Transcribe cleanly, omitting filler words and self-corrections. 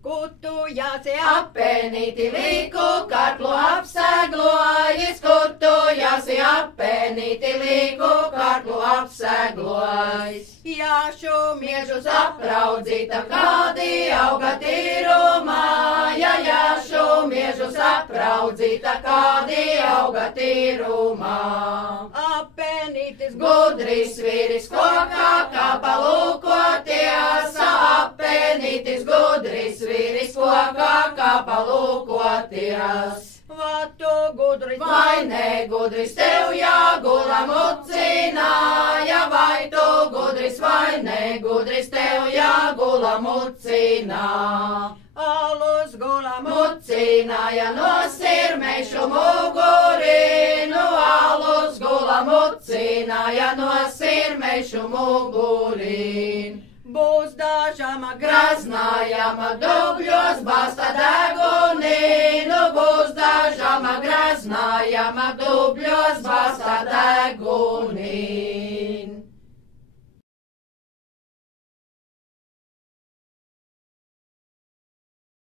Kutujasi appenīti līku, karklu apseglojis. Kutujasi appenīti līku, karklu apseglojis. Jāšu miežus apraudzīta, kādi auga tīrumā. Jāšu miežus apraudzīta, kādi auga tīrumā. Appenītis gudris vīris, kokā kāpa lūkoties. Appenītis gudris vīris, kokā kāpa lūkoties. Vatu gudris vai negudris, tev jāgula mucināja. Vai tu gudris vai negudris, tev jāgula mucinā. Alus gula mucināja no sirmešu mugurinu. Alus gula mucināja no sirmešu mugurinu. Būs dažama graznājama, dubļos basta degunīnu. Būs dažama graznājama, dubļos basta degunīnu.